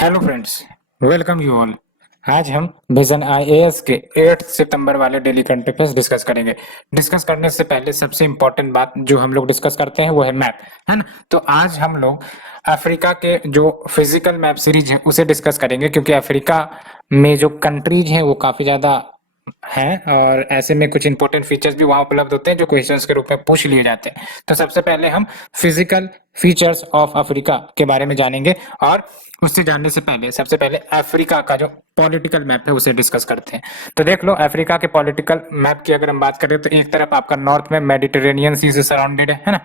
Hello friends, welcome you all. आज हम vision IAS के 8 सितंबर वाले डेली करंट अफेयर्स डिस्कस करेंगे। डिस्कस करने से पहले सबसे इम्पोर्टेंट बात जो हम लोग डिस्कस करते हैं वो है मैप, है ना। तो आज हम लोग अफ्रीका के जो फिजिकल मैप सीरीज है उसे डिस्कस करेंगे, क्योंकि अफ्रीका में जो कंट्रीज हैं वो काफ़ी ज़्यादा हैं और ऐसे में कुछ इंपॉर्टेंट फीचर्स भी वहाँ उपलब्ध होते हैं जो क्वेश्चंस के रूप में पूछ लिए जाते हैं। तो सबसे पहले हम फिजिकल फीचर्स ऑफ अफ्रीका के बारे में जानेंगे, और उससे जानने से पहले सबसे पहले अफ्रीका का जो पॉलिटिकल मैप है उसे डिस्कस करते हैं। तो देख लो, अफ्रीका के पॉलिटिकल मैप की अगर हम बात करें तो एक तरफ आपका नॉर्थ में मेडिटेरेनियन सी से सराउंडेड है ना,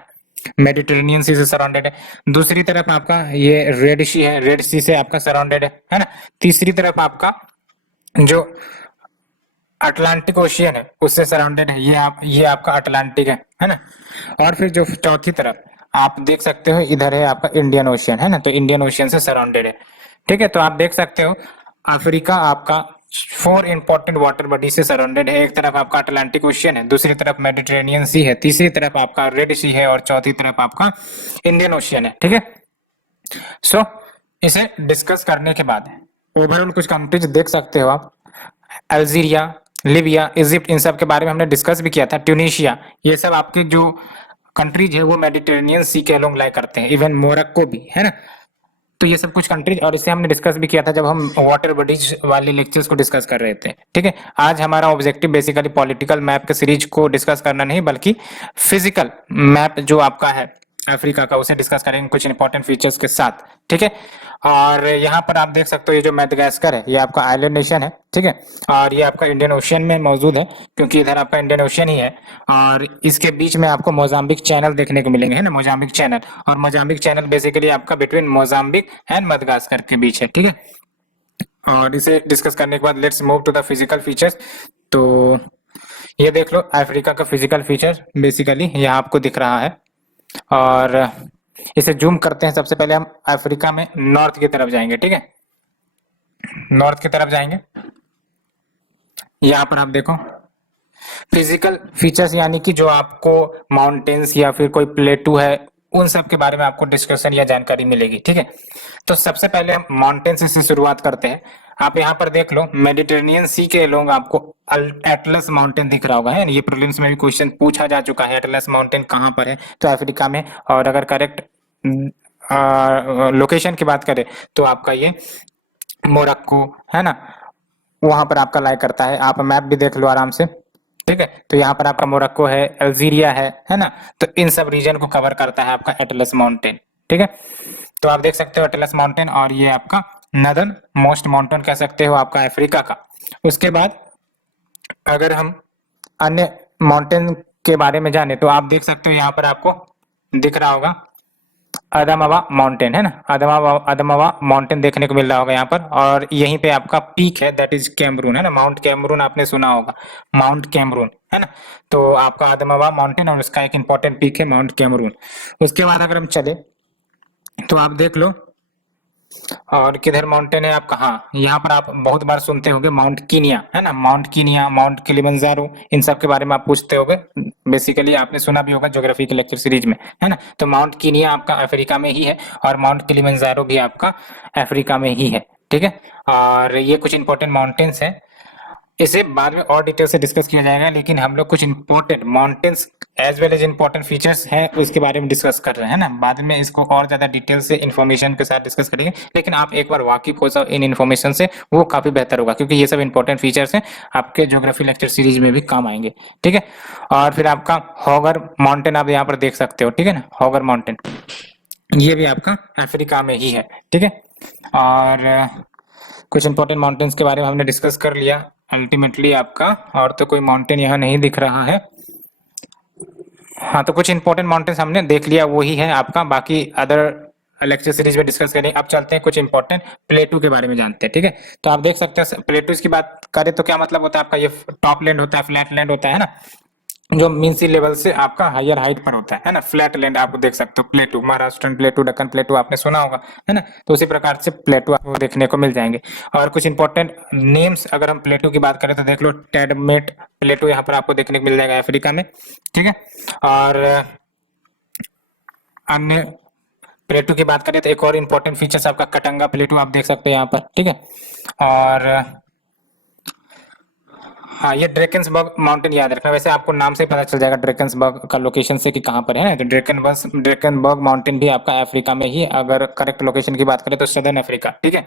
मेडिटेरेनियन सी से सराउंडेड है। दूसरी तरफ आपका ये रेड सी है, रेड सी से आपका सराउंडेड है ना। तीसरी तरफ आपका जो अटलांटिक ओशियन है उससे सराउंडेड है, ये आपका अटलांटिक है ना। और फिर जो चौथी तरफ आप देख सकते हो, इधर है आपका इंडियन ओशियन, है ना। तो इंडियन ओशियन से सराउंडेड है, ठीक है। तो आप देख सकते हो अफ्रीका आपका 4 इंपॉर्टेंट वाटर बॉडी से सराउंडेड है। एक तरफ आपका अटलांटिक ओशियन है, दूसरी तरफ मेडिटेरेनियन सी है, तीसरी तरफ आपका रेड सी है और चौथी तरफ आपका इंडियन ओशियन है, ठीक है। सो इसे डिस्कस करने के बाद ओवरऑल कुछ कंट्रीज देख सकते हो आप, अल्जीरिया, लीबिया, इजिप्ट, इन सब के बारे में हमने डिस्कस भी किया था, ट्यूनीशिया, ये सब आपके जो कंट्रीज है वो मेडिटेरेनियन सी के अलोंग लाई करते हैं, इवन मोरक्को भी, है ना। तो ये सब कुछ कंट्रीज, और इसे हमने डिस्कस भी किया था जब हम वाटर बॉडीज वाले लेक्चर्स को डिस्कस कर रहे थे, ठीक है। आज हमारा ऑब्जेक्टिव बेसिकली पॉलिटिकल मैप के सीरीज को डिस्कस करना नहीं, बल्कि फिजिकल मैप जो आपका है अफ्रीका का उसे डिस्कस करेंगे कुछ इंपॉर्टेंट फीचर्स के साथ, ठीक है। और यहाँ पर आप देख सकते हो ये जो मेडागास्कर है ये आपका आइलैंड नेशन है, ठीक है। और ये आपका इंडियन ओशियन में मौजूद है, क्योंकि इधर आपका इंडियन ओशियन ही है। और इसके बीच में आपको मोजाम्बिक चैनल देखने को मिलेंगे, है ना, मोजाम्बिक चैनल। और मोजाम्बिक चैनल बेसिकली आपका बिटवीन मोजाम्बिक एंड मदगास्कर के बीच है, ठीक है। और इसे डिस्कस करने के बाद let's move to the physical features. तो ये देख लो अफ्रीका का फिजिकल फीचर बेसिकली यहाँ आपको दिख रहा है। और इसे जूम करते हैं। सबसे पहले हम अफ्रीका में नॉर्थ की तरफ जाएंगे, ठीक है। नॉर्थ की तरफ जाएंगे, यहाँ पर आप देखो फिजिकल फीचर्स, यानी कि जो आपको माउंटेन्स या फिर कोई प्लेटू है उन सब के बारे में आपको डिस्कशन या जानकारी मिलेगी, ठीक है। तो सबसे पहले हम माउंटेन्स से शुरुआत करते हैं। आप यहाँ पर देख लो मेडिटेरेनियन सी के लोग आपको एटलस माउंटेन दिख रहा होगा, है ना। ये प्रीलिम्स में भी क्वेश्चन पूछा जा चुका है, एटलस माउंटेन कहाँ पर है, तो अफ्रीका में। और अगर करेक्ट लोकेशन की बात करें तो आपका ये मोरक्को, है ना, वहां पर आपका लाई करता है। आप मैप भी देख लो आराम से, ठीक है। तो यहाँ पर आपका मोरक्को है, अल्जीरिया है ना। तो इन सब रीजन को कवर करता है आपका एटलस माउंटेन, ठीक है। तो आप देख सकते हो एटलस माउंटेन, और ये आपका नदर्न मोस्ट माउंटेन कह सकते हो आपका अफ्रीका का। उसके बाद अगर हम अन्य माउंटेन के बारे में जाने तो आप देख सकते हो यहाँ पर आपको दिख रहा होगा अदमावा माउंटेन, है ना। अदमावा माउंटेन देखने को मिल रहा होगा यहाँ पर। और यहीं पे आपका पीक है, दैट इज कैमरून, है ना। माउंट कैमरून आपने सुना होगा, माउंट कैमरून, है ना। तो आपका अदमावा माउंटेन और उसका एक इंपॉर्टेंट पीक है माउंट कैमरून। उसके बाद अगर हम चले तो आप देख लो और किधर माउंटेन है आपका, हाँ यहाँ पर आप बहुत बार सुनते होंगे माउंट कीनिया, है ना। माउंट कीनिया, माउंट किलिमंजारो, इन सब के बारे में आप पूछते होंगे, बेसिकली आपने सुना भी होगा ज्योग्राफी के लेक्चर सीरीज में, है ना। तो माउंट कीनिया आपका अफ्रीका में ही है, और माउंट किलिमंजारो भी आपका अफ्रीका में ही है, ठीक है। और ये कुछ इंपॉर्टेंट माउंटेन्स हैं, इसे बाद में और डिटेल से डिस्कस किया जाएगा, लेकिन हम लोग कुछ important mountains as well as important features हैं उसके बारे में डिस्कस कर रहे हैं ना। बाद में इसको और ज्यादा डिटेल से इन्फॉर्मेशन के साथ डिस्कस करेंगे, लेकिन आप एक बार वाकिफ हो जाओ इन इन्फॉर्मेशन से, वो काफी बेहतर होगा, क्योंकि ये सब इंपॉर्टेंट फीचर्स हैं आपके ज्योग्राफी लेक्चर सीरीज में भी काम आएंगे, ठीक है। और फिर आपका हॉगर माउंटेन आप यहाँ पर देख सकते हो, ठीक है ना। हॉगर माउंटेन ये भी आपका अफ्रीका में ही है, ठीक है। और कुछ इंपॉर्टेंट माउंटेन्स के बारे में हमने डिस्कस कर लिया अल्टीमेटली आपका, और तो कोई माउंटेन यहाँ नहीं दिख रहा है। हाँ, तो कुछ इंपॉर्टेंट माउंटेन्स हमने देख लिया, वही है आपका। बाकी अदर लेक्चर सीरीज में डिस्कस करेंगे। अब चलते हैं कुछ इंपॉर्टेंट प्लेटू के बारे में जानते हैं, ठीक है। तो आप देख सकते हैं प्लेटूज की बात करें तो क्या मतलब होता है आपका, ये टॉप लैंड होता है, फ्लैट लैंड होता है ना, जो मीन सी लेवल से आपका हायर हाइट पर होता है ना। फ्लैट लैंड आप देख सकते हो, प्लेटू, महाराष्ट्रन प्लेटू, दक्कन प्लेटू आपने सुना होगा, है ना। तो उसी प्रकार से प्लेटू आपको देखने को मिल जाएंगे। और कुछ इंपॉर्टेंट नेम्स अगर हम प्लेटू की बात करें तो देख लो टेडमेट प्लेटू यहाँ पर आपको देखने को मिल जाएगा अफ्रीका में, ठीक है। और अन्य प्लेटू की बात करें तो एक और इम्पोर्टेंट फीचर्स आपका कटंगा प्लेटू आप देख सकते हैं यहाँ पर, ठीक है। और हाँ, ये ड्रेकन्सबर्ग माउंटेन याद रखना, वैसे आपको नाम से ही पता चल जाएगा ड्रेकन्सबर्ग का लोकेशन से कि कहाँ पर है। तो ड्रेकनबर्ग माउंटेन भी आपका अफ्रीका में ही, अगर करेक्ट लोकेशन की बात करें तो सदर्न अफ्रीका, ठीक है।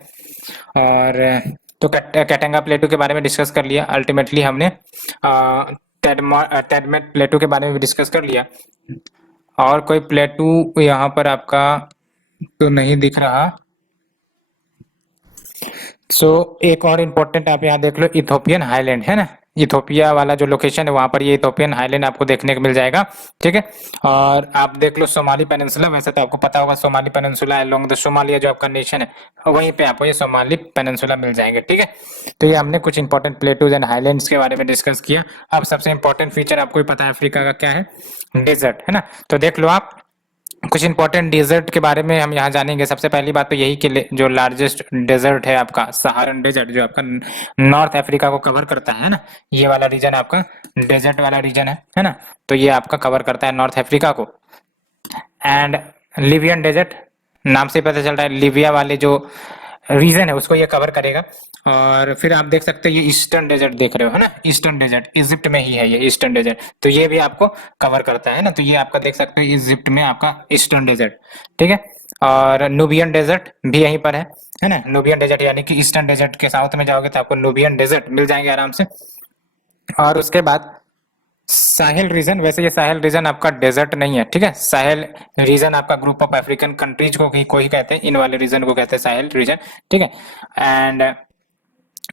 और तो कैटेंगा प्लेटू के बारे में डिस्कस कर लिया। अल्टीमेटली हमने टेडमेट प्लेटू के बारे में भी डिस्कस कर लिया। और कोई प्लेटू यहाँ पर आपका तो नहीं दिख रहा। एक और इम्पोर्टेंट आप यहाँ देख लो, इथोपियन हाईलैंड है ना, इथोपिया वाला जो लोकेशन है वहां पर ये इथोपियन हाईलैंड आपको देखने को मिल जाएगा, ठीक है। और आप देख लो सोमाली पेनिनसुला, वैसे तो आपको पता होगा Somali peninsula along the Somalia जो आपका नेशन है वहीं पे आपको ये सोमाली पेनिनसुला मिल जाएंगे, ठीक है। तो ये हमने कुछ इंपॉर्टेंट प्लेटूज एंड हाईलैंड्स के बारे में डिस्कस किया। अब सबसे इंपॉर्टेंट फीचर आपको ही पता है अफ्रीका का क्या है, डेजर्ट, है ना। तो देख लो आप कुछ इंपॉर्टेंट डेजर्ट के बारे में हम यहाँ जानेंगे। सबसे पहली बात तो यही कि जो लार्जेस्ट डेजर्ट है आपका सहारन डेजर्ट, जो आपका नॉर्थ अफ्रीका को कवर करता है ना, ये वाला रीजन आपका डेजर्ट वाला रीजन है ना। तो ये आपका कवर करता है नॉर्थ अफ्रीका को। एंड लिबियन डेजर्ट, नाम से पता चल रहा है लिबिया वाले जो रीजन है उसको ये कवर करेगा। और फिर आप देख सकते हैं ये ईस्टर्न डेजर्ट देख रहे हो, है ना, ईस्टर्न डेजर्ट इजिप्ट में ही है ये ईस्टर्न डेजर्ट, तो ये भी आपको कवर करता है ना। तो ये आपका देख सकते हो इजिप्ट में आपका ईस्टर्न डेजर्ट, ठीक है। और नूबियन डेजर्ट भी यहीं पर है ना। नूबियन डेजर्ट यानी कि ईस्टर्न डेजर्ट के साउथ में जाओगे तो आपको नूबियन डेजर्ट मिल जाएंगे आराम से। और उसके बाद साहेल रीजन, वैसे ये साहेल रीजन आपका डेजर्ट नहीं है, ठीक है। साहेल रीजन आपका ग्रुप ऑफ अफ्रीकन कंट्रीज को ही कहते हैं, इन वाले रीजन को कहते हैं साहेल रीजन, ठीक है। एंड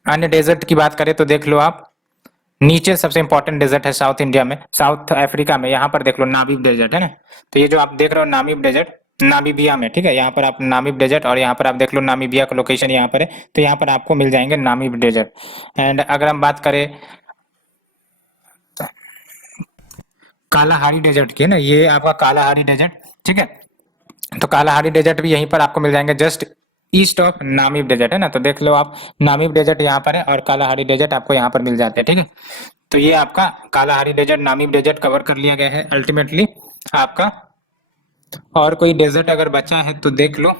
अन्य डेजर्ट की बात करें तो देख लो आप नीचे सबसे इंपॉर्टेंट डेजर्ट है साउथ इंडिया में, साउथ अफ्रीका में, यहाँ पर देख लो नामीब डेजर्ट, है ना। तो ये जो आप देख रहे हो नामीब डेजर्ट नामीबिया में, ठीक है। यहाँ पर आप नामीब डेजर्ट, और यहाँ पर आप देख लो नामीबिया का लोकेशन यहाँ पर है, तो यहाँ पर आपको मिल जाएंगे नामीब डेजर्ट। एंड अगर हम बात करें कालाहारी डेजर्ट की, है ना, ये आपका कालाहारी डेजर्ट, ठीक है। तो कालाहारी डेजर्ट भी यहीं पर आपको मिल जाएंगे just east of Namib desert, है ना। तो देख लो आप नामीब डेजर्ट यहाँ पर है और कालाहारी डेजर्ट आपको यहाँ पर मिल जाते हैं, ठीक है। तो ये आपका Kalahari desert Namib desert cover कर लिया गया है अल्टीमेटली आपका। और कोई डेजर्ट अगर बचा है तो देख लो,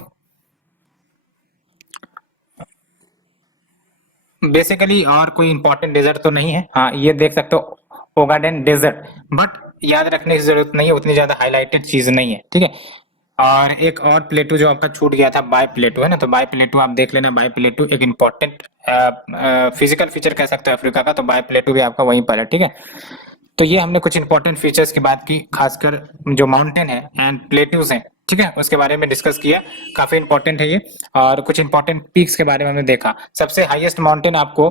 बेसिकली और कोई इंपॉर्टेंट डेजर्ट तो नहीं है। हाँ, ये देख सकते हो ओगाडेन डेजर्ट, बट याद रखने की जरूरत नहीं है, उतनी ज्यादा हाईलाइटेड चीज नहीं है, ठीक है। और एक और प्लेटू जो आपका छूट गया था बाय प्लेटू, है ना। तो बाय प्लेटू आप देख लेना, बाय प्लेटू एक इंपॉर्टेंट फिजिकल फीचर कह सकते हो अफ्रीका का, तो बाय प्लेटू भी आपका वहीं पर है, ठीक है। तो ये हमने कुछ इंपॉर्टेंट फीचर्स की बात की, खासकर जो माउंटेन है एंड प्लेट्यूज हैं, ठीक है, उसके बारे में डिस्कस किया, काफी इंपॉर्टेंट है ये। और कुछ इंपॉर्टेंट पीक्स के बारे में हमने देखा। सबसे हाईएस्ट माउंटेन आपको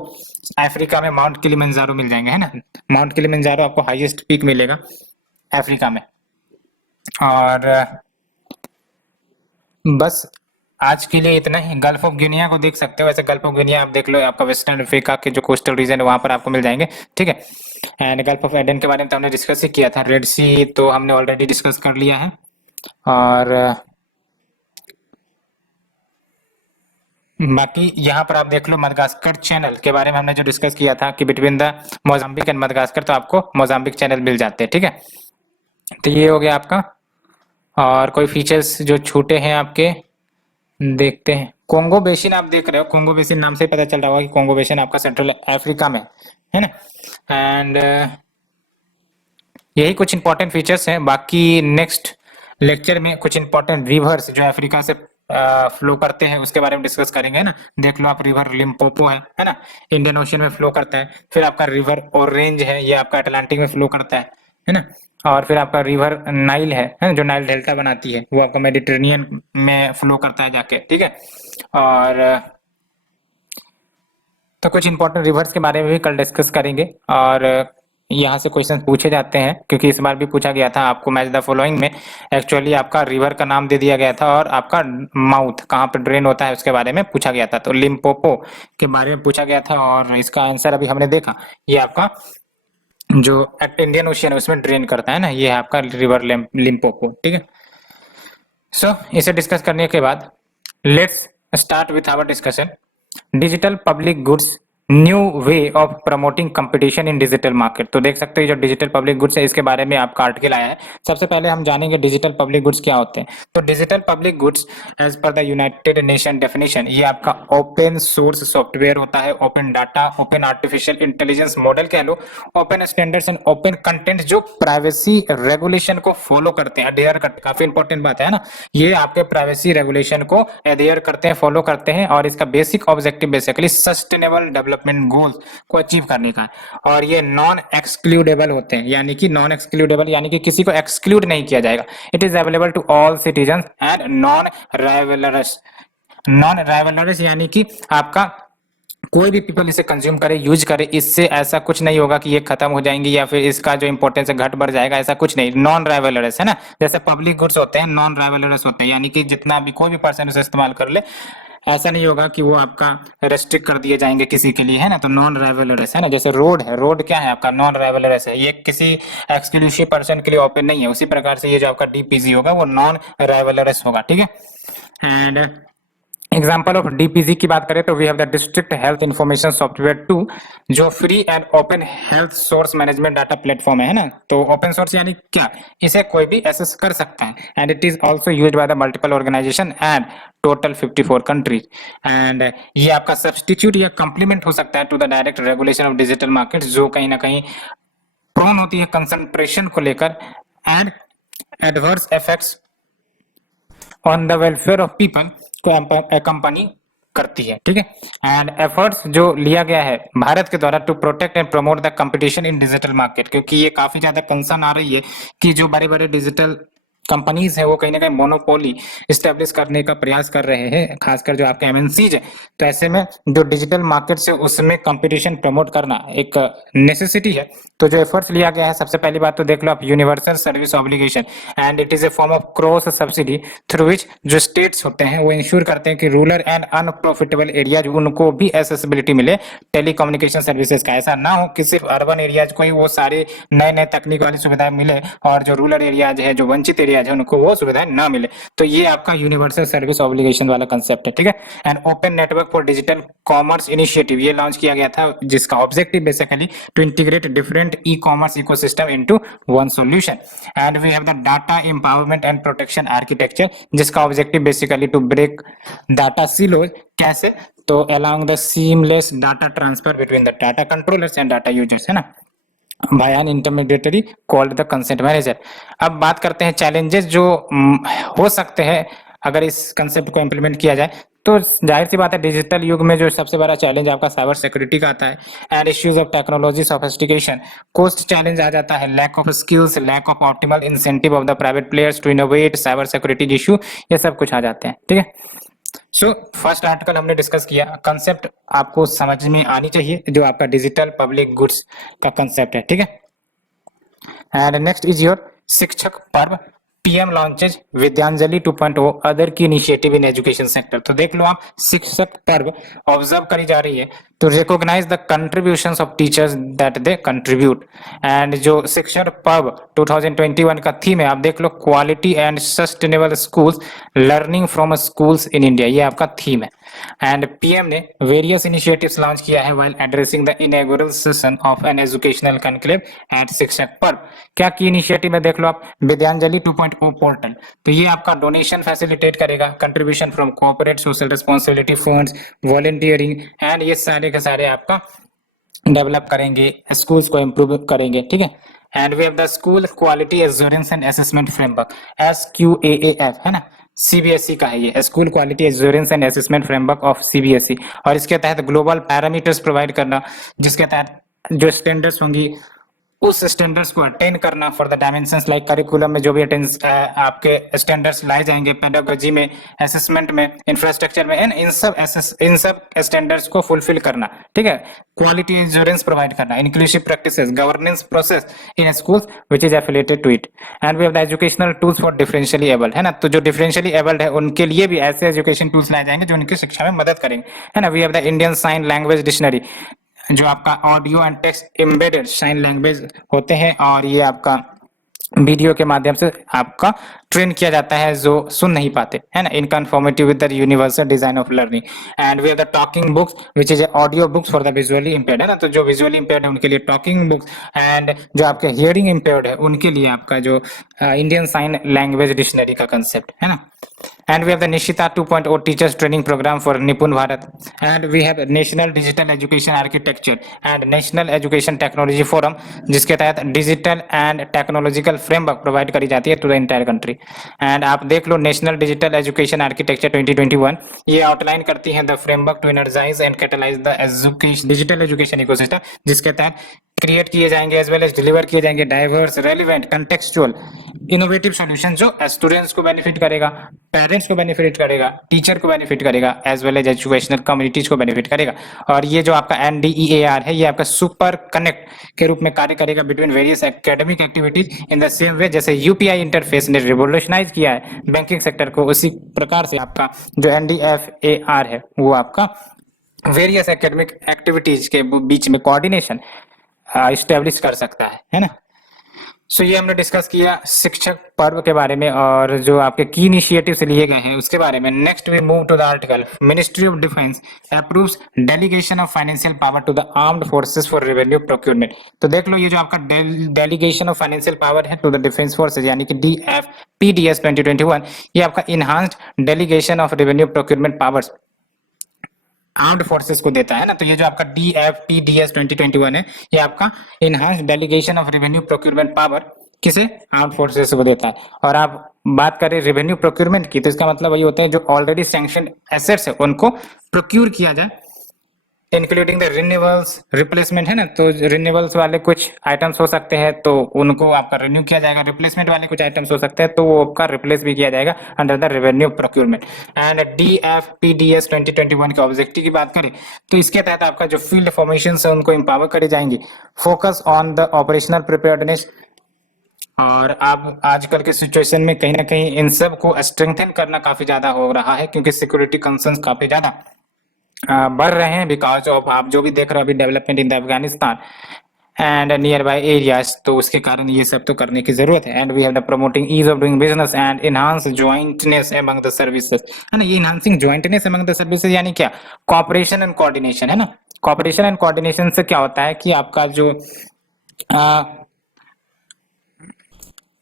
अफ्रीका में माउंट किलिमंजारो मिल जाएंगे, है ना। माउंट किलिमंजारो आपको हाईएस्ट पीक मिलेगा अफ्रीका में। और बस आज के लिए इतना ही। गल्फ ऑफ गिनिया को देख सकते हो, वैसे गल्फ ऑफ गिनिया आप देख लो, आपका वेस्टर्न अफ्रीका के जो कोस्टल रीजन है वहां पर आपको मिल जाएंगे, ठीक है। एंड गल्फ ऑफ एडन के बारे में तो हमने डिस्कस ही किया था। रेड सी तो हमने ऑलरेडी डिस्कस कर लिया है। और बाकी यहाँ पर आप देख लो मडगास्कर चैनल के बारे में हमने जो डिस्कस किया था कि between the Mozambique and Madagascar, तो आपको मोजाम्बिक चैनल मिल जाते हैं, ठीक है। तो ये हो गया आपका। और कोई फीचर्स जो छूटे हैं आपके देखते हैं। कोंगो बेसिन आप देख रहे हो, कोंगो बेसिन नाम से पता चल रहा होगा कि कोंगो बेसिन आपका सेंट्रल अफ्रीका में है ना। एंड यही कुछ इंपॉर्टेंट फीचर्स हैं। बाकी नेक्स्ट लेक्चर में कुछ इंपॉर्टेंट रिवर्स जो अफ्रीका से फ्लो करते हैं उसके बारे में डिस्कस करेंगे, है ना। देख लो आप रिवर लिम्पोपो है ना, इंडियन ओशियन में फ्लो करता है। फिर आपका रिवर ऑरेंज है, ये आपका अटलांटिक में फ्लो करता है ना। और फिर आपका रिवर नाइल है ना, जो नाइल डेल्टा बनाती है, वो आपका मेडिटेरेनियन में फ्लो करता है जाके, ठीक है। और तो कुछ इंपॉर्टेंट रिवर्स के बारे में भी कल डिस्कस करेंगे। और यहाँ से क्वेश्चन पूछे जाते हैं, क्योंकि इस बार भी पूछा गया था आपको मैच द फॉलोइंग में। एक्चुअली आपका रिवर का नाम दे दिया गया था और आपका माउथ कहाँ पर ड्रेन होता है उसके बारे में पूछा गया था। तो लिम्पोपो के बारे में पूछा गया था और इसका आंसर अभी हमने देखा, ये आपका जो इंडियन ओशियन है उसमें ड्रेन करता है ना, ये है आपका रिवर लिम्पोपो, ठीक है। सो इसे डिस्कस करने के बाद let's start with our discussion. Digital public goods new way of promoting competition in digital market. तो देख सकते हो जो डिजिटल पब्लिक गुड्स है इसके बारे में आपका आर्टिकल आया है। सबसे पहले हम जानेंगे डिजिटल पब्लिक गुड्स क्या होते हैं। तो digital public goods as per the United Nation definition, ये आपका ओपन सोर्स सॉफ्टवेयर होता है, open data, open artificial intelligence model कह लो, open standards and open content जो प्राइवेसी रेगुलेशन को फॉलो करते हैं, अडेयर करते, काफी इंपॉर्टेंट बात है ना, ये आपके प्राइवेसी रेगुलेशन को अडेयर करते हैं, फॉलो करते हैं, और इसका basic objective basically sustainable development goals को अचीव करने का है। और ये नॉन एक्सक्लूडेबल होते हैं, यानी कि नॉन एक्सक्लूडेबल यानी कि किसी को एक्सक्लूड नहीं किया जाएगा। It is available to all citizen and non rivalrous. Non rivalrous यानी कि आपका कोई भी पीपल इसे कंज्यूम करे, यूज करे, इससे ऐसा कुछ नहीं होगा कि ये खत्म हो जाएंगे या फिर इसका जो इंपॉर्टेंस है घट बढ़ जाएगा, ऐसा कुछ नहीं। नॉन राइवलरस है ना, जैसे पब्लिक गुड्स होते हैं नॉन राइवलरस होते हैं, यानी कि जितना भी कोई भी पर्सन उसे इस्तेमाल कर ले, ऐसा नहीं होगा कि वो आपका रेस्ट्रिक्ट कर दिए जाएंगे किसी के लिए, है ना। तो नॉन राइवलरस है ना, जैसे रोड है, रोड क्या है आपका नॉन राइवलरस है, ये किसी एक्सक्लूसिव पर्सन के लिए ओपन नहीं है। उसी प्रकार से ये जो आपका डीपीजी होगा वो नॉन राइवलरस होगा, ठीक है। एंड एग्जाम्पल ऑफ डीपीजी की बात करें तो we have the district health information software 2 जो free and open health source management data platform है ना। तो ओपन सोर्स यानी क्या, इसे कोई भी एक्सेस कर सकता है, and it is also used by the multiple organisation and total 54 countries. And ये आपका सब्सटीट्यूट या कंप्लीमेंट हो सकता है to the direct regulation of digital market, जो कहीं ना कहीं प्रोन होती है कंसंट्रेशन को लेकर and adverse effects on the welfare of people को कंपनी करती है, ठीक है। एंड एफर्ट्स जो लिया गया है भारत के द्वारा to protect and promote the competition in digital market, क्योंकि ये काफी ज्यादा कंसर्न आ रही है कि जो बड़े बड़े डिजिटल कंपनीज है वो कहीं ना कहीं मोनोपोली स्टेब्लिश करने का प्रयास कर रहे हैं, खासकर जो आपके एमएनसीज है। तो ऐसे में जो डिजिटल मार्केट से उसमें कंपटीशन प्रमोट करना एक नेसेसिटी है। तो जो एफर्ट्स लिया गया है, सबसे पहली बात तो देख लो आप, universal service obligation, and it is a form of cross subsidy through which जो स्टेट्स होते हैं वो इंश्योर करते हैं कि रूरल एंड अनप्रॉफिटेबल एरियाज उनको भी एसेसिबिलिटी मिले टेलीकम्युनिकेशन सर्विसेज का। ऐसा ना हो कि सिर्फ अर्बन एरियाज को ही वो सारी नए नए तकनीक वाली सुविधाएं मिले और जो रूरल एरियाज है, जो वंचित एरियाज है, उनको वो सुविधाएं ना मिले। तो ये आपका यूनिवर्सल सर्विस ऑब्लिगेशन वाला कंसेप्ट है, ठीक है। And open network for digital commerce initiative ये लॉन्च किया गया था, जिसका objective basically to integrate different e commerce ecosystem into one solution. And we have the data empowerment and protection architecture, जिसका objective basically to break data silos. कैसे, तो along the seamless data transfer between the data controllers and data users, है ना, by N intermediary called the consent manager. अब बात करते हैं challenges जो हो सकते हैं अगर इस कंसेप्ट को इम्प्लीमेंट किया जाए। तो जाहिर सी बात है डिजिटल युग में जो सबसे बड़ा चैलेंज आपका साइबर सिक्योरिटी का आता है, and issues of technology sophistication, cost challenge आ जाता है, lack of skills, lack of optimal incentive of the private players to innovate, cyber security issue, ये सब कुछ आ जाते हैं, ठीक है। सो फर्स्ट आर्टिकल हमने डिस्कस किया, कंसेप्ट आपको समझ में आनी चाहिए जो आपका डिजिटल पब्लिक गुड्स का कंसेप्ट है, ठीक है। And next is your Shikshak Parv, PM launches Vidyanjali 2.0 other की इनिशिएटिव इन एजुकेशन सेक्टर। तो देख लो आप, शिक्षक पर्व ऑब्जर्व करी जा रही है to recognize the contributions of teachers that they contribute। And जो शिक्षण पर्व 2021 का थीम है, आप देख लो, quality and sustainable schools learning from schools in India, ये आपका थीम है। एंड पीएम ने वेरियस इनिशिएटिव्स लॉन्च किया है while addressing the inauguration session of an educational conclave at Shikshak Parv. क्या की इनिशिएटिव है, देख लो आप, विद्यांजलि 2.0 पोर्टल। तो ये आपका डोनेशन फैसिलिटेट करेगा, contribution from corporate social responsibility funds, volunteering, and ये सारे के सारे आपका डेवलप करेंगे, स्कूल्स को इम्प्रूव करेंगे, ठीक है। And we have the school quality assurance and assessment framework, SQAAF, है ना, सीबीएसई का है ये, school quality assurance and assessment framework of CBSE. और इसके तहत ग्लोबल पैरामीटर्स प्रोवाइड करना, जिसके तहत जो स्टैंडर्ड्स होंगी उस स्टैंडर्ड्स को अटेन करना for the dimensions like curriculum में जो भी आपके स्टैंडर्ड्स लाए जाएंगे, पेडागोजी में, असेसमेंट में, इंफ्रास्ट्रक्चर में, इन सब स्टैंडर्ड्स को फुलफिल करना, ठीक है। क्वालिटी एश्योरेंस प्रोवाइड करना, inclusive practices, governance process in schools which is affiliated to it. And we have the educational tools for differentially abled, है ना। तो जो डिफरेंशियली एबल्ड है उनके लिए भी ऐसे एजुकेशन टूल्स लाए जाएंगे जो उनकी शिक्षा में मदद करेंगे, है ना। We have the Indian sign language dictionary, जो आपका audio and text embedded sign language होते हैं, और ये आपका वीडियो के माध्यम से आपका ट्रेन किया जाता है जो सुन नहीं पाते, है ना, in conformity with the universal design of learning. And we have the talking books which is audio books for the visually impaired, है ना, तो जो विजुअली इंपेयर्ड है उनके लिए टॉकिंग बुक्स, एंड जो आपके हियरिंग इंपेयर्ड है उनके लिए आपका जो इंडियन साइन लैंग्वेज डिक्शनरी का कंसेप्ट है ना। And we have the Nishita 2.0 teachers training program for Nipun Bharat, and we have National Digital Education Architecture and National Education Technology Forum, जिसके तहत digital and technological framework provide करी जाती है to the entire country. And आप देख लो national digital education architecture 2021, ये outline करती है the framework to energise and catalyse the education digital education ecosystem, जिसके तहत क्रिएट किए जाएंगे एज वेल एज डिलीवर किए जाएंगे diverse relevant contextual innovative solution जो स्टूडेंट्स को बेनिफिट करेगा, पेरेंट्स को बेनिफिट करेगा, टीचर को बेनिफिट करेगा, as well as educational communities को बेनिफिट करेगा। और ये जो आपका NDEAR है ये आपका सुपर कनेक्ट के रूप में कार्य करेगा between various academic activities in the same way जैसे UPI इंटरफेस ने रिवोल्यूशनाइज किया है बैंकिंग सेक्टर को, उसी प्रकार से आपका जो NDFAR है वो आपका वेरियस एकेडमिक एक्टिविटीज के बीच में कोऑर्डिनेशन इस्टेब्लिश कर सकता है ना। सो ये हमने डिस्कस किया शिक्षक पर्व के बारे में और जो आपके की इनिशिएटिव्स लिए गए हैं उसके बारे में। Next we move to the article ministry of defence approves delegation of financial power to the armed forces for revenue procurement. तो देख लो ये जो आपका डेलीगेशन ऑफ फाइनेंशियल पावर है टू द डिफेंस फोर्सेस यानी कि DFPDS 2021, ये आपका enhanced delegation of revenue procurement powers armed forces को देता है ना। तो ये जो आपका DFPDS 2021 है ये आपका enhanced delegation of revenue procurement power किसे आर्म्ड फोर्सेस को देता है। और आप बात करें रेवेन्यू प्रोक्योरमेंट की तो इसका मतलब वही होता है जो ऑलरेडी सैंक्शन एसेट्स है उनको प्रोक्यूर किया जाए इंक्लूडिंग द रिन्यूअल्स रिप्लेसमेंट, है ना। तो रिन्यूअल्स वाले कुछ आइटम्स हो सकते हैं तो उनको आपका रिन्यू किया जाएगा, रिप्लेसमेंट वाले कुछ आइटम्स हो सकते हैं तो वो आपका रिप्लेस भी किया जाएगा under the revenue procurement. And DFPDS 2021 के ऑब्जेक्टिव की बात करें तो इसके तहत आपका जो फील्ड फॉर्मेशन है उनको एम्पावर करी जाएंगी, focus on the operational preparedness. और अब आजकल के सिचुएशन में कहीं ना कहीं इन सब को स्ट्रेंथन करना काफी ज्यादा हो रहा है क्योंकि सिक्योरिटी कंसर्न्स काफी ज्यादा बढ़ रहे हैं बिकॉज ऑफ आप जो भी देख रहे हो अभी development in the Afghanistan and near by areas, तो उसके कारण ये सब तो करने की जरूरत है। And we have the promoting ease of doing business and enhance jointness among the services, है ना। ये enhancing jointness among the services यानी क्या, कोऑपरेशन एंड कोऑर्डिनेशन, है ना। कोऑपरेशन एंड कोऑर्डिनेशन से क्या होता है कि आपका जो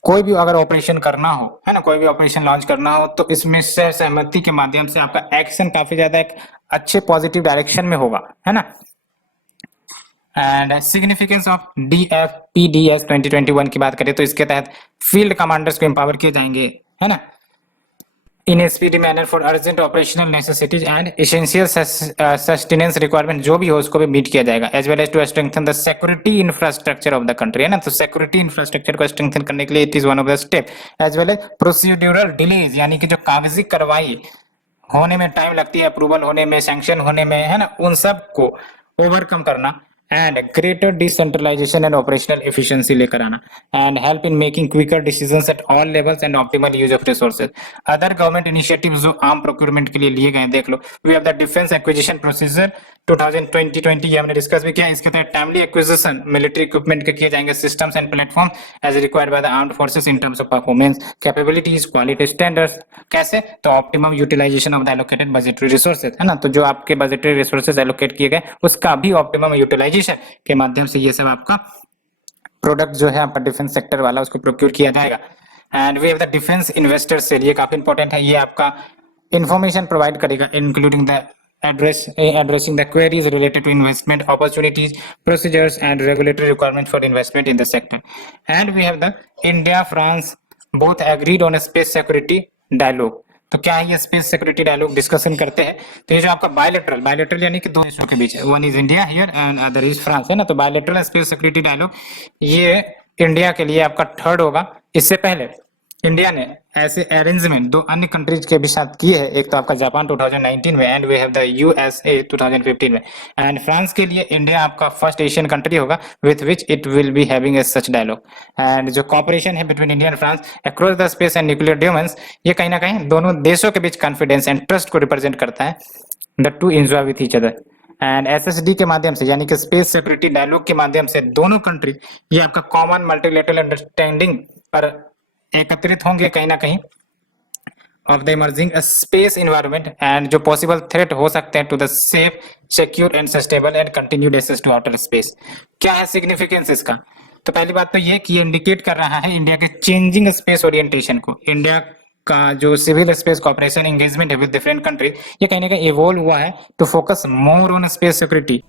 कोई भी अगर ऑपरेशन करना हो, है ना, कोई भी ऑपरेशन लॉन्च करना हो तो इसमें सहमति के माध्यम से आपका एक्शन काफी ज्यादा एक अच्छे पॉजिटिव डायरेक्शन में होगा, है ना। एंड सिग्निफिकेंस ऑफ DFPDS 2021 की बात करें तो इसके तहत फील्ड कमांडर्स को एम्पावर किए जाएंगे, है ना, in a speedy manner for urgent operational necessities and essential sustenance requirement जो भी हो उसको भी मीट किया जाएगा, as well as to strengthen the security infrastructure of the country, है ना। तो सिक्योरिटी इंफ्रास्ट्रक्चर को स्ट्रेंथन करने के लिए it is one of the step, as well as procedural delays यानी कि जो कागजी कार्रवाई होने में टाइम लगती है, अप्रूवल होने में, सैंक्शन होने में, है ना, उन सब को ओवरकम करना and greater decentralisation and operational efficiency लेकर आना and help in making quicker decisions at all levels and optimal use of resources. Other government initiatives जो आर्म प्रोक्योरमेंट के लिए लिए गए देख लो, we have the defence acquisition procedure 2020 ये हमने डिस्कस भी किया। इसके तहत टाइमली एक्विजिशन मिलिट्री इक्विपमेंट के किए जाएंगे systems and platform as required by the armed forces in terms of performance capabilities quality standards. कैसे, तो optimum utilisation of the allocated budgetary resources, है ना। तो जो आपके बजटरी रिसोर्सेज एलोकेट किए गए उसका भी ऑप्टिमम यूटिलाइजेशन के माध्यम से ये सब आपका प्रोडक्ट जो है आपका डिफेंस सेक्टर वाला उसको प्रोक्योर किया जाएगा। And we have the defence investor cell, ये काफी इंपॉर्टेंट है, ये आपका इंफॉर्मेशन प्रोवाइड करेगा including the addressing the queries related to investment opportunities, procedures and regulatory requirements for investment in the sector. And we have the India France both agreed on a space security dialogue. तो क्या है ये space security dialogue discussion करते हैं। तो ये जो आपका बायलेटरल यानी कि दो देशों के बीच है, one is India here and other is France, है ना। तो बायलेटरल स्पेस सिक्योरिटी डायलॉग ये इंडिया के लिए आपका थर्ड होगा। इससे पहले इंडिया ने ऐसे अरेंजमेंट दो अन्य कंट्रीज के भी साथ किए हैं, एक तो आपका जापान 2019 में and we have the USA 2015 में, एंड फ्रांस के लिए इंडिया आपका फर्स्ट एशियन कंट्री होगा with which it will be having a such dialogue. And जो कॉपरेशन है between India and France across the space and nuclear domains, ये कहीं ना कहीं दोनों देशों के बीच कॉन्फिडेंस एंड ट्रस्ट को रिप्रेजेंट करता है, the two enjoy with each other. And SSD के माध्यम से यानी कि स्पेस सिक्योरिटी डायलॉग के माध्यम से दोनों कंट्री ये आपका कॉमन मल्टीलेटरल अंडरस्टैंडिंग पर एकत्रित होंगे कहीं ना कहीं of the emerging space environment and जो पॉसिबल थ्रेट हो सकते हैं to the safe secure and sustainable and continued access to outer space. क्या है सिग्निफिकेंस इसका? तो पहली बात तो ये कि इंडिकेट कर रहा है इंडिया के चेंजिंग स्पेस ओरिएंटेशन को। इंडिया का जो सिविल स्पेस कॉपरेशन एंगेजमेंट है विद डिफरेंट कंट्रीज, ये कहीं ना कहीं इवॉल्व हुआ है to focus more on space security.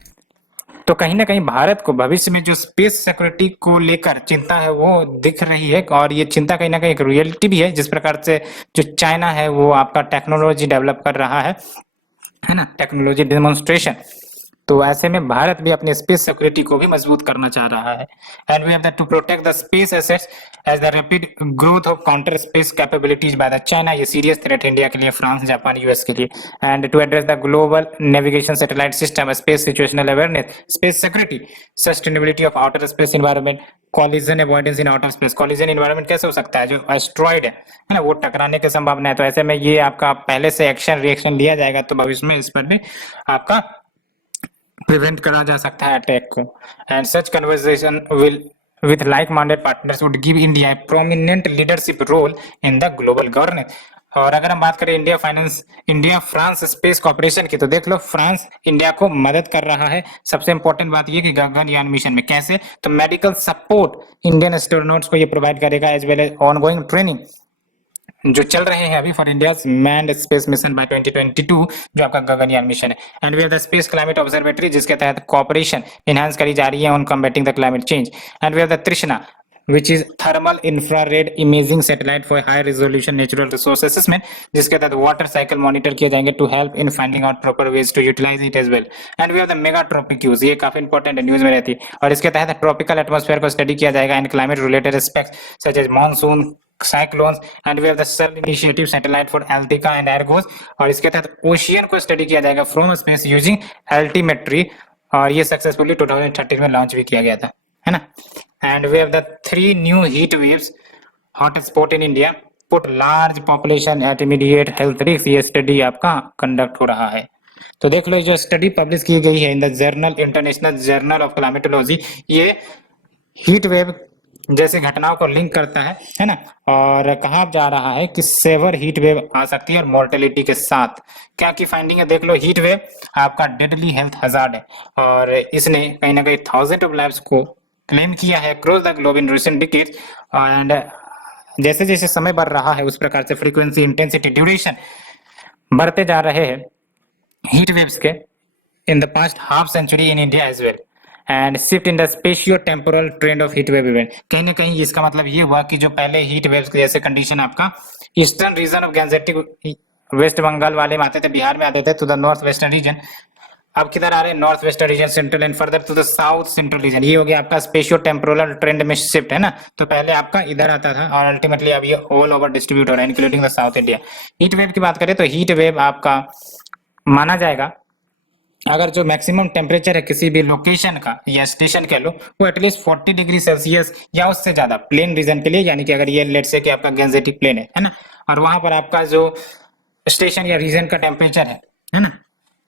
तो कहीं ना कहीं भारत को भविष्य में जो स्पेस सिक्योरिटी को लेकर चिंता है वो दिख रही है, और ये चिंता कहीं ना कहीं एक रियलिटी भी है। जिस प्रकार से जो चाइना है वो आपका टेक्नोलॉजी डेवलप कर रहा है ना, टेक्नोलॉजी डेमोन्स्ट्रेशन। तो ऐसे में भारत भी अपनी स्पेस सिक्योरिटी को भी मजबूत करना चाह रहा है। And we have to protect the space assets as the rapid growth of counter space capabilities by the China. ये सीरियस थ्रेट इंडिया के लिए, फ्रांस, जापान, यूएस के लिए। And to address the global navigation satellite system, space situational awareness, space security, sustainability of outer space environment, collision avoidance in outer space. Collision environment कैसे हो सकता है? जो asteroid है ना, वो टकराने की संभावना है। तो ऐसे में ये आपका पहले से एक्शन रिएक्शन लिया जाएगा तो भविष्य में इस पर भी आपका प्रिवेंट करा जा सकता है अटैक को। And such conversation will with like-minded partners would give India a prominent leadership role in the global governance। और अगर हम बात करें इंडिया फ्रांस स्पेस कॉपरेशन की, तो देख लो फ्रांस इंडिया को मदद कर रहा है। सबसे इंपॉर्टेंट बात ये कि गगनयान मिशन में कैसे, तो मेडिकल सपोर्ट इंडियन एस्ट्रोनॉट्स को ये प्रोवाइड करेगा, as well as ongoing training जो चल रहे हैं अभी for India's manned space mission by 2022, जो आपका गगनयान मिशन है। And we have the space climate observatory, जिसके तहत कॉपरेशन एनहांस करी जा रही है on combating the climate change. And we have the Trishna, which is thermal infrared imaging satellite for high resolution natural resource assessment, जिसके तहत water cycle monitor किए जाएंगे to help in finding out proper ways to utilise it as well. And we have the Megha Tropiques, ये काफी important news में रहती है, और इसके तहत ट्रॉपिकल एटमॉस्फेयर को स्टडी किया जाएगा and climate related aspects such as monsoon, cyclones. And we have the सल initiative satellite for Altika and Argos, और इसके तहत ओशियन को स्टडी किया जाएगा फ्रॉम स्पेस यूजिंग एल्टीमेट्री, और ये सक्सेसफुली 2013 में लॉन्च भी किया गया था, है ना। And we have the 3 new heat waves hot spot in India put large population at immediate health risk। ये स्टडी आपका कंडक्ट हो रहा है। तो देख लो जो स्टडी पब्लिश की गई है in the journal international journal of climatology, ये हीट वेव जैसे घटनाओं को लिंक करता है ना, और कहाँ जा रहा है कि सेवर हीट वेव आ सकती है और मोर्टेलिटी के साथ। क्या की फाइंडिंग है? देख लो, हीट वेव आपका डेडली हेल्थ हजार्ड है, और इसने कहीं ना कहीं थाउजेंड ऑफ लाइव्स को क्लेम किया है across the globe in recent decades. And जैसे जैसे समय बढ़ रहा है उस प्रकार से फ्रीक्वेंसी, इंटेंसिटी, ड्यूरेशन बढ़ते जा रहे हैं हीट वेव्स के in the past half century in India as well. And shift in the spatio temporal trend of heat wave event, कहीं ना कहीं इसका मतलब ये हुआ कि जो पहले हीट वेव्स के जैसे कंडीशन आपका eastern region of Gangetic West Bengal वाले में आते थे, बिहार में आते थे to the north western region, अब किधर आ रहे हैं? North western region, central and further to the south central region. ये हो गया आपका स्पेशियो टेम्पोरल ट्रेंड में शिफ्ट, है ना। तो पहले आपका इधर आता था और अल्टीमेटली अब ये ऑल ओवर डिस्ट्रीब्यूट हो रहा है including the south India. Heat wave की बात करें तो हीट वेव आपका माना जाएगा अगर जो मैक्सिमम टेम्परेचर है किसी भी लोकेशन का या स्टेशन कह लो, वो एटलीस्ट 40 डिग्री सेल्सियस या उससे ज्यादा प्लेन रीजन के लिए, यानी कि अगर ये लेट से कि आपका गैंजेटिक प्लेन है ना, और वहां पर आपका जो स्टेशन या रीजन का टेम्परेचर है ना,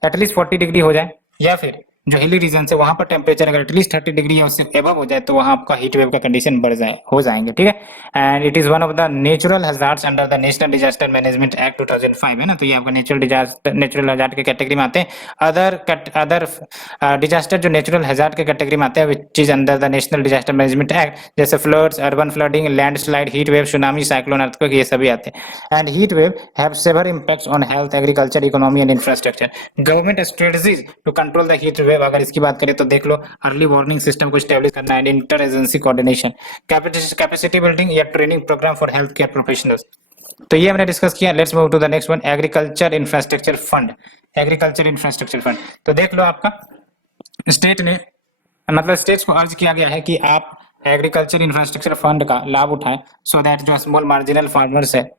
एटलीस्ट 40 डिग्री हो जाए, या फिर जो हिली रीजन से वहां पर टेम्परेचर अगर एटलीस्ट 30 डिग्री या उससे एबव हो जाए, तो वहां आपका हीट वेव का कंडीशन बढ़ जाए हो जाएंगे, ठीक है। And it is one of the natural hazards under the national disaster management act 2005, है ना। तो ये आपका नेचुरल हजार्ड के कैटेगरी में आते हैं। अदर डिजास्टर जो नेचुरल हजार्ड के कैटेगरी में आते हैं which is under the national disaster management act, जैसे floods, urban flooding, landslide, heat wave, tsunami, cyclone, earthquake, ये सभी आते हैं। And heat wave have severe impacts on health, agriculture, economy and infrastructure. Government strategies to control the heat wave, अगर इसकी बात करें तो देख लो, अर्ली वार्निंग सिस्टम को स्टैब्लिश करना है, inter agency coordination, capacity building या training programme for health care professionals. तो ये हमने डिस्कस किया। Let's move to the next one, agriculture infrastructure fund. Agriculture infrastructure fund, तो देख लो आपका स्टेट ने, मतलब स्टेट्स को अर्ज किया गया है कि आप एग्रीकल्चर इंफ्रास्ट्रक्चर फंड का लाभ उठाएं, सो दैट जो स्मॉल मार्जिनल फार्मर्स है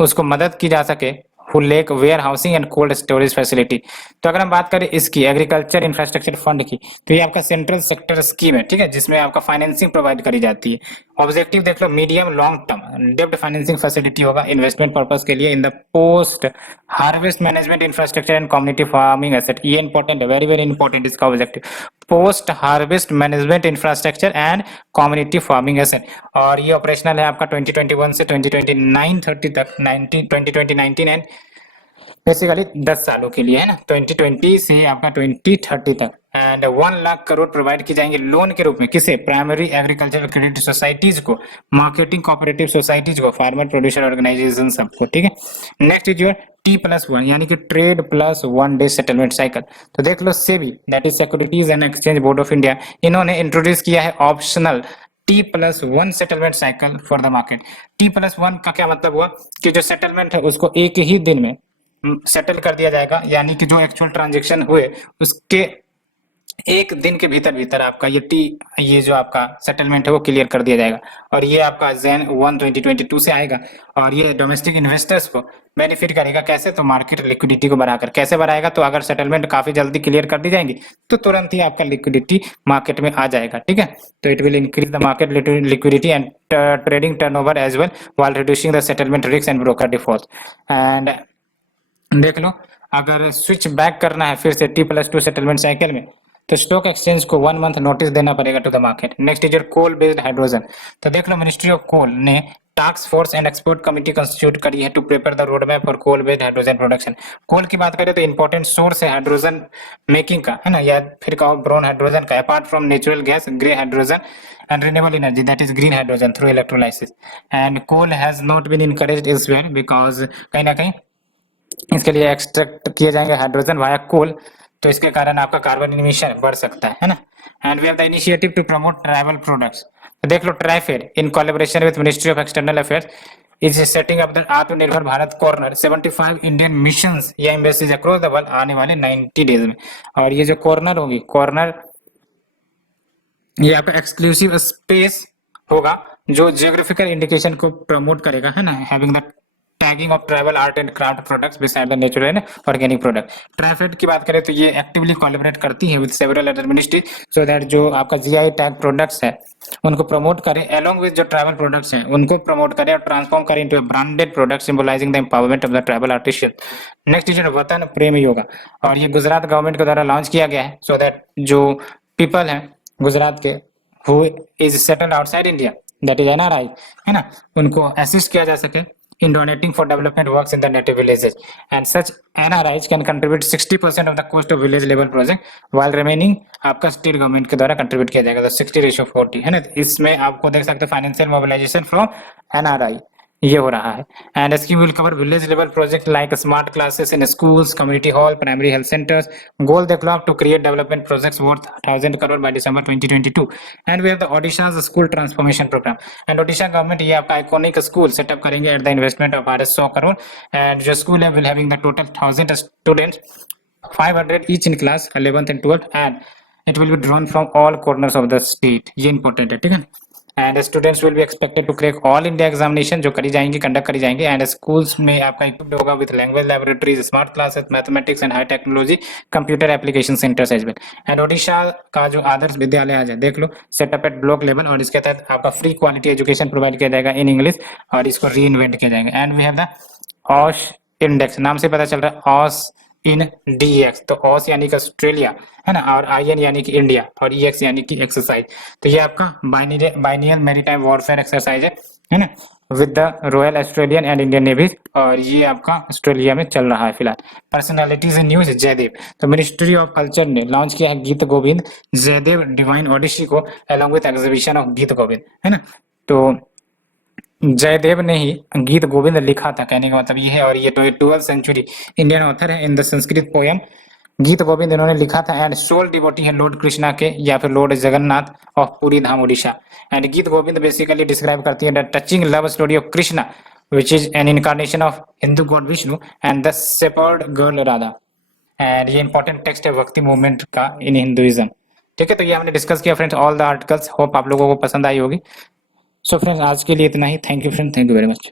उसको मदद की जा सके, who lack warehousing and cold storage facility. तो अगर हम बात करें इसकी एग्रीकल्चर इंफ्रास्ट्रक्चर फंड की, तो ये आपका सेंट्रल सेक्टर स्कीम है, ठीक है, जिसमें आपका फाइनेंसिंग प्रोवाइड करी जाती है। ऑब्जेक्टिव देख लो, मीडियम लॉन्ग टर्म डेब्ट फाइनेंसिंग फैसिलिटी होगा इन्वेस्टमेंट पर्पस के लिए in the post harvest management infrastructure and community farming asset. ये इंपॉर्टेंट है, वेरी वेरी इंपॉर्टेंट इसका objective. Post harvest management infrastructure and community farming asset. और ये ऑपरेशनल है आपका 2021 से 2029-30 तक, 2019 एंड बेसिकली 10 सालों के लिए है ना, 2020 से आपका 2030 तक। एंड 1 लाख करोड़ प्रोवाइड की जाएंगे लोन के रूप में, किसे? प्राइमरी एग्रीकल्चरल क्रेडिट सोसाइटीज को, मार्केटिंग कोऑपरेटिव सोसाइटीज को, फार्मर प्रोड्यूसर ऑर्गेनाइजेशन सबको, ठीक है। नेक्स्ट इज योर T+1 यानी कि trade plus 1 day settlement cycle. तो देख लो SEBI that is securities and exchange board of India, इन्होंने इंट्रोड्यूस किया है optional T+1 settlement cycle for the market. T+1 का क्या मतलब हुआ कि जो सेटलमेंट है उसको एक ही दिन में सेटल कर दिया जाएगा, यानी कि जो एक्चुअल ट्रांजेक्शन हुए उसके एक दिन के भीतर भीतर आपका ये जो आपका सेटलमेंट है वो क्लियर कर दिया जाएगा। और ये आपका Jan 1 2022 से आएगा और ये डोमेस्टिक इन्वेस्टर्स को बेनिफिट करेगा। कैसे? तो मार्केट लिक्विडिटी को बढ़ाकर। कैसे बढ़ाएगा? तो अगर सेटलमेंट काफी जल्दी क्लियर कर दी जाएंगी तो तुरंत ही आपका लिक्विडिटी मार्केट में आ जाएगा, ठीक है। तो it will increase the market liquidity and trading turnover as well while reducing the settlement risk and broker default. And देख लो, अगर स्विच बैक करना है फिर से T+2 सेटलमेंट साइकिल में, तो स्टॉक एक्सचेंज को 1 मंथ नोटिस देना पड़ेगा to the market. Next is your coal based hydrogen. तो देख लो, मिनिस्ट्री ऑफ कोल ने task force and expert committee constitute करी है to prepare the road map for coal based hydrogen production. Coal की बात करें तो इंपॉर्टेंट सोर्स है हाइड्रोजन मेकिंग का, है ना, या फिर कहो ब्राउन हाइड्रोजन का, apart from natural gas, grey hydrogen and renewable energy, that is green hydrogen through electrolysis. And coal has not been encouraged elsewhere because कहीं ना कहीं इसके लिए एक्सट्रैक्ट किए जाएंगे हाइड्रोजन वाया कोल, तो इसके कारण आपका कार्बन इमिशन बढ़ सकता है ना। And we have the initiative to promote tribal products. तो देख लो, TRIFED in collaboration with ministry of external affairs is setting up the Aatmanirbhar Bharat corner 75 Indian missions या एम्बेसीज अक्रॉस द वर्ल्ड आने वाले 90 डेज में। और ये जो कॉर्नर होगी, कॉर्नर ये आपका एक्सक्लूसिव स्पेस होगा जो जियोग्राफिकल इंडिकेशन को प्रमोट करेगा, है ना, having the tagging of tribal art and craft products beside the natural and organic product. TRIFED की बात करें तो ये एक्टिवली कोलैबोरेट करती है with several other ministry so that जो आपका जीआई टैग प्रोडक्ट्स है उनको प्रमोट करे, अलोंग विद जो ट्राइबल प्रोडक्ट्स हैं उनको प्रमोट करे और ट्रांसफॉर्म करे into a branded product symbolising the empowerment of the tribal artist. Next is वतन प्रेम योगा, और ये गुजरात गवर्नमेंट के द्वारा लॉन्च किया गया है सो दैट जो पीपल हैं गुजरात के who is settled outside India, that is NRI, है ना, उनको असिस्ट किया जा सके in donating for development works in the native villages, and such NRIs can contribute 60% of the cost of village level project while remaining आपका state government के द्वारा contribute किया जाएगा, तो 60:40, है ना। इसमें आपको देख सकते हैं फाइनेंशियल मोबिलाइजेशन फ्रॉम NRI ये हो रहा है। And scheme will cover village level project like smart classes in schools, community hall, primary health centres. Goal देख लो आप, to create development projects worth 1000 crore by December 2022। And we have the Odisha's school transformation programme. And Odisha government ये आपका iconic school set up करेंगे at the investment of 100 crore. And जो school है will having the total 1000 students, 500 each in class 11th and 12th, and it will be drawn from all corners of the state। ये important है, ठीक है। And students will be expected to crack all India examination जो करी जाएंगी, conduct करी जाएंगे। And schools में आपका इक्विप्ड होगा with language laboratories, smart classes, mathematics and high technology computer application centres as well. And Odisha का जो आदर्श विद्यालय आ जाए देख लो, सेटअप एट ब्लॉक लेवल, और इसके तहत आपका फ्री क्वालिटी एजुकेशन प्रोवाइड किया जाएगा इन इंग्लिश और इसको री इन्वेंट किया जाएगा। एंड वी हैव द ऑश इंडेक्स, नाम से पता चल रहा है ऑस इन DX, तो ऑस यानी कि ऑस्ट्रेलिया, है ना, और IN यानी कि इंडिया, और EX यानी कि एक्सरसाइज। तो ये आपका बाइनियल मैरीटाइम वॉरफेयर एक्सरसाइज है ना, with the royal Australian and Indian navies, और ये आपका ऑस्ट्रेलिया में चल रहा है फिलहाल। Personalities in news, Jayadev. तो मिनिस्ट्री ऑफ कल्चर ने लॉन्च किया है गीत गोविंद जयदेव डिवाइन ओडिसी को अलॉन्ग विद एग्जीबिशन ऑफ गीत गोविंद, है ना। तो जयदेव ने ही गीत गोविंद लिखा था, कहने का मतलब ये है। और ये 12th सेंचुरी इंडियन ऑथर है इन द संस्कृत पोयम गीत गोविंद इन्होंने लिखा था। एंड सोल डिवोटी है लॉर्ड कृष्णा के या फिर lord Jagannath of Puri Dham Odisha. And Geet Govind basically describe करती है the touching love story of Krishna which is an incarnation of Hindu god Vishnu and the shepherd girl Radha. And ये इंपॉर्टेंट टेक्स्ट है भक्ति मूवमेंट का इन हिंदुइज्म, ठीक है। तो ये हमने डिस्कस किया friends all the articles, hope आप लोगों को पसंद आई होगी। सो फ्रेंड्स आज के लिए इतना ही। Thank you friends, thank you very much.